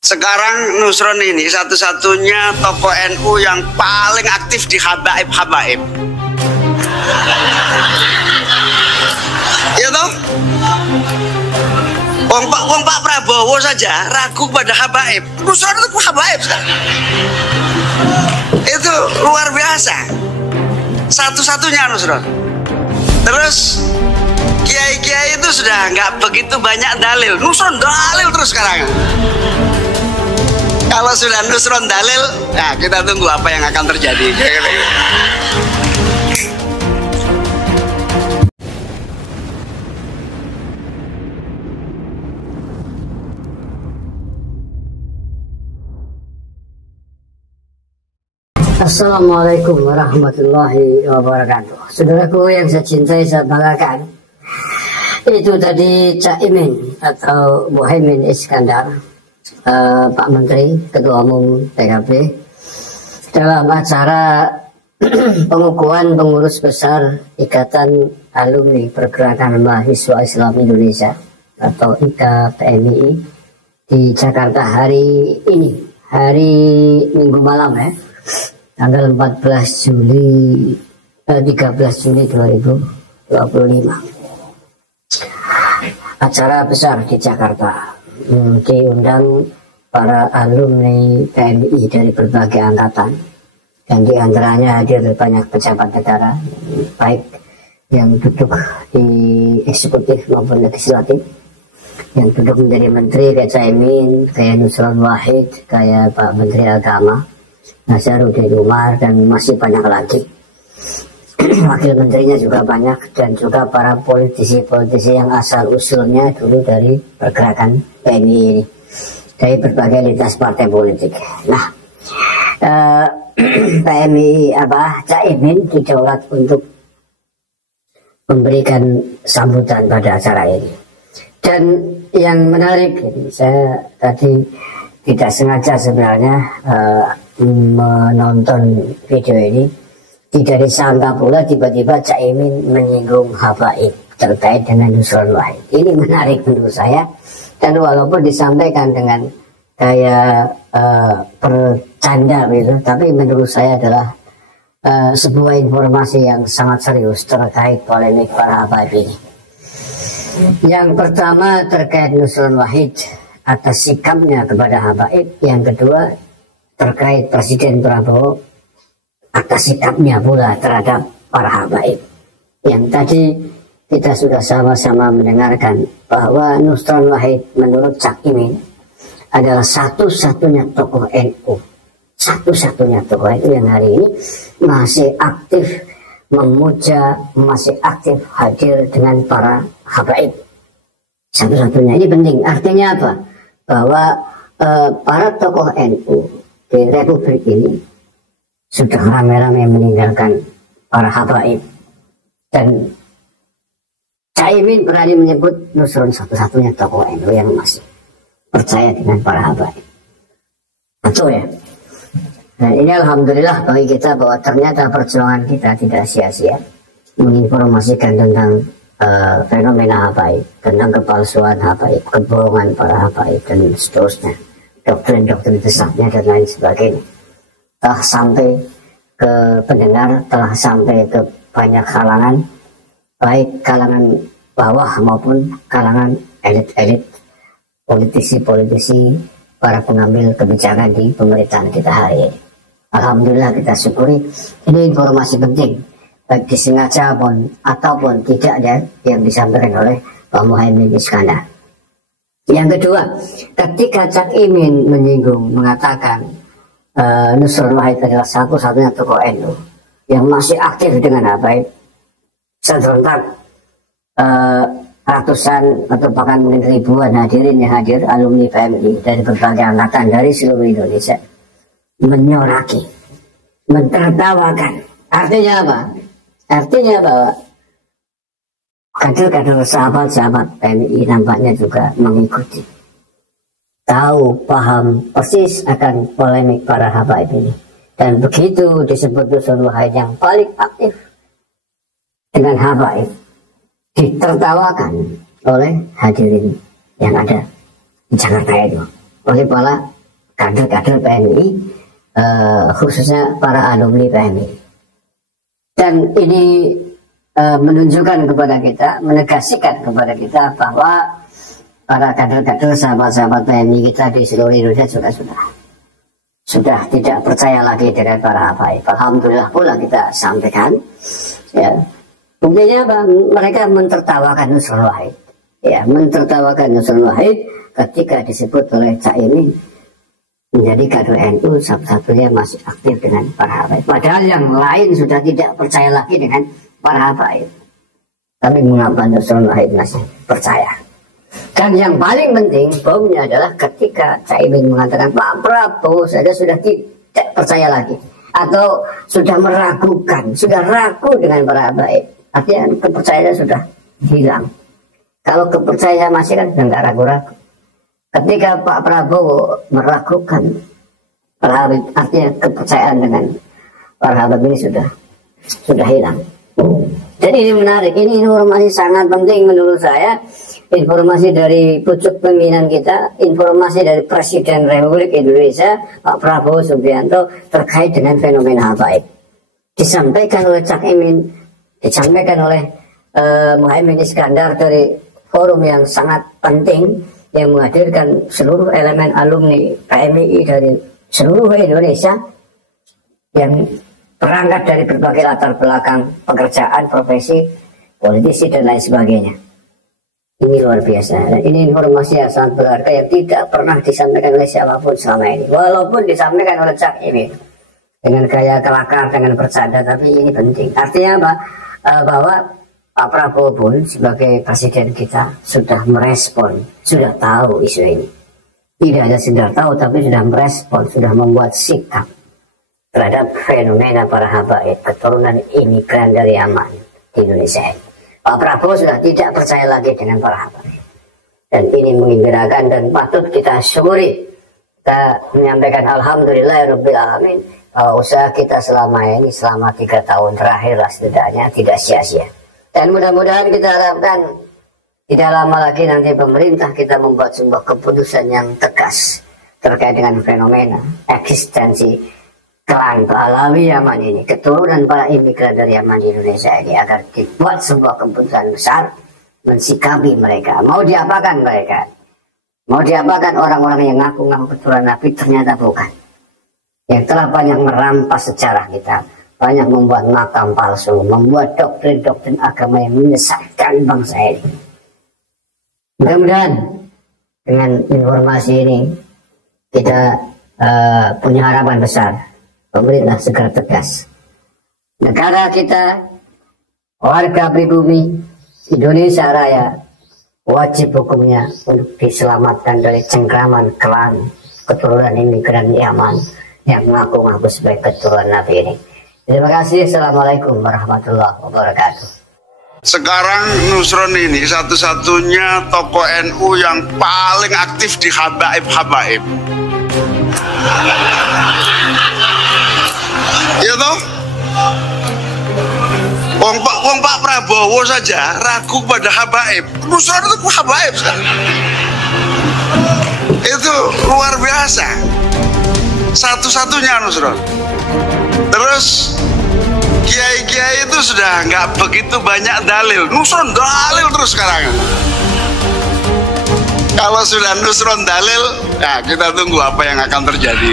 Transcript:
Sekarang Nusron ini satu-satunya tokoh NU yang paling aktif di habaib-habaib. Ya toh? Wong Pak Prabowo saja ragu pada habaib. Nusron itu habaib. Itu luar biasa. Satu-satunya Nusron. Terus kiai-kiai itu sudah nggak begitu banyak dalil. Nusron dalil terus sekarang. Kalau sudah Nusron dalil, nah kita tunggu apa yang akan terjadi. Assalamualaikum warahmatullahi wabarakatuh. Saudaraku yang saya cintai, saya banggakan, itu tadi Caimin atau Muhaimin Iskandar, Pak Menteri, Ketua Umum PKB, dalam acara pengukuhan pengurus besar Ikatan Alumni Pergerakan Mahasiswa Islam Indonesia atau IKPMI di Jakarta hari ini, hari Minggu malam ya, tanggal 13 Juli 2025. Acara besar di Jakarta, diundang para alumni PMI dari berbagai angkatan, dan diantaranya hadir banyak pejabat negara, baik yang duduk di eksekutif maupun legislatif, yang duduk menjadi menteri kayak Caimin, kayak Nusron Wahid, kayak Pak Menteri Agama Nazaruddin Umar, dan masih banyak lagi. Wakil menterinya juga banyak, dan juga para politisi-politisi yang asal usulnya dulu dari pergerakan PMI ini, dari berbagai lintas partai politik. Nah, PMI Caimin didaulat untuk memberikan sambutan pada acara ini. Dan yang menarik, saya tadi tidak sengaja sebenarnya menonton video ini, tidak disangka pula tiba-tiba Caimin menyinggung habaib terkait dengan Nusron Wahid. Ini menarik menurut saya, dan walaupun disampaikan dengan gaya bercanda gitu, tapi menurut saya adalah sebuah informasi yang sangat serius terkait polemik para habaib ini. Yang pertama terkait Nusron Wahid atas sikapnya kepada habaib, yang kedua terkait Presiden Prabowo atas sikapnya pula terhadap para habaib. Yang tadi kita sudah sama-sama mendengarkan bahwa Nusron Wahid menurut Caimin adalah satu-satunya tokoh NU, satu-satunya tokoh NU yang hari ini masih aktif memuja, masih aktif hadir dengan para habaib. Satu-satunya. Ini penting. Artinya apa? Bahwa para tokoh NU di Republik ini sudah rame-rame meninggalkan para habaib, dan Caimin berani menyebut Nusron satu-satunya tokoh NU yang masih percaya dengan para habaib. Betul ya? Dan ini alhamdulillah bagi kita bahwa ternyata perjuangan kita tidak sia-sia menginformasikan tentang fenomena habaib, tentang kepalsuan habaib, kebohongan para habaib, dan seterusnya, doktrin-doktrin sesatnya dan lain sebagainya, telah sampai ke pendengar, telah sampai ke banyak kalangan, baik kalangan bawah maupun kalangan elit-elit, politisi-politisi, para pengambil kebijakan di pemerintahan kita hari ini. Alhamdulillah kita syukuri. Ini informasi penting, baik disengaja ataupun tidak ada yang disampaikan oleh Pak Muhaimin Iskandar. Yang kedua, ketika Caimin menyinggung, mengatakan Nusron Wahid adalah satu-satunya tokoh NU yang masih aktif dengan habaib, serentak ratusan atau bahkan mungkin ribuan hadirin yang hadir, alumni PMI dari berbagai angkatan dari seluruh Indonesia, menyoraki, mentertawakan. Artinya apa? Artinya bahwa kader-kader sahabat-sahabat PMI nampaknya juga mengikuti, tahu, paham persis akan polemik para habaib ini. Dan begitu disebut Nusron Wahid yang paling aktif dengan habaib, ditertawakan oleh hadirin yang ada di Jakarta itu. oleh para kader-kader PMI, khususnya para alumni PMI. Dan ini menunjukkan kepada kita, menegasikan kepada kita bahwa para kader-kader, sahabat-sahabat PMI kita di seluruh Indonesia sudah tidak percaya lagi dengan para habaib. Alhamdulillah pula kita sampaikan, ya. Buktinya apa? Mereka mentertawakan Nusron Wahid, ya, mentertawakan Nusron Wahid ketika disebut oleh Caimin menjadi kader NU satu-satunya masih aktif dengan para habaib. Padahal yang lain sudah tidak percaya lagi dengan para habaib. Tapi mengapa Nusron Wahid masih percaya? Dan yang paling penting bomnya adalah ketika Caimin mengatakan Pak Prabowo saja sudah tidak percaya lagi, atau sudah meragukan, sudah ragu dengan para habaib. Artinya kepercayaannya sudah hilang. Kalau kepercayaan masih kan sudah tidak ragu-ragu. Ketika Pak Prabowo meragukan para habaib, artinya kepercayaan dengan para habaib ini sudah hilang. Dan ini menarik, ini informasi sangat penting menurut saya. Informasi dari pucuk pimpinan kita, informasi dari Presiden Republik Indonesia Pak Prabowo Subianto terkait dengan fenomena habaib. Disampaikan oleh Cak Imin, disampaikan oleh Muhaimin Iskandar dari forum yang sangat penting yang menghadirkan seluruh elemen alumni PMI dari seluruh Indonesia yang berangkat dari berbagai latar belakang pekerjaan, profesi, politisi dan lain sebagainya. Ini luar biasa, dan ini informasi yang sangat berharga yang tidak pernah disampaikan oleh siapapun selama ini. Walaupun disampaikan oleh Cak Imin dengan gaya kelakar, dengan bercanda, tapi ini penting. Artinya apa? Bahwa Pak Prabowo pun sebagai presiden kita sudah merespon, sudah tahu isu ini. Tidak hanya sekedar tahu, tapi sudah merespon, sudah membuat sikap terhadap fenomena para habaib, keturunan imigran dari Yaman di Indonesia ini. Pak Prabowo sudah tidak percaya lagi dengan para habaib. Dan ini menggembirakan dan patut kita syukuri. Kita menyampaikan alhamdulillahirabbil alamin bahwa usaha kita selama ini, selama 3 tahun terakhir lah setidaknya, tidak sia-sia. Dan mudah-mudahan kita harapkan tidak lama lagi nanti pemerintah kita membuat sebuah keputusan yang tegas terkait dengan fenomena eksistensi klan Pahlawi Yaman ini, keturunan para imigran dari Yaman di Indonesia ini, agar dibuat sebuah keputusan besar mensikapi mereka. Mau diapakan mereka? Mau diapakan orang-orang yang ngaku-ngaku keturunan Nabi ternyata bukan. Yang telah banyak merampas sejarah kita, banyak membuat makam palsu, membuat doktrin-doktrin agama yang menyesatkan bangsa ini. Mudah-mudahan dengan informasi ini kita punya harapan besar. Pemerintah segera tegas. Negara kita, warga pribumi, Indonesia Raya, wajib hukumnya untuk diselamatkan dari cengkraman klan keturunan imigran Yaman yang mengaku-ngaku sebagai keturunan Nabi ini. Terima kasih. Assalamualaikum warahmatullahi wabarakatuh. Sekarang Nusron ini satu-satunya tokoh NU yang paling aktif di habaib-habaib. Ya toh? Wong Pak Prabowo saja ragu pada habaib. Nusron itu habaib sekarang. Itu luar biasa. Satu-satunya Nusron. Terus kiai-kiai itu sudah nggak begitu banyak dalil. Nusron dalil terus sekarang. Kalau sudah Nusron dalil, ya kita tunggu apa yang akan terjadi.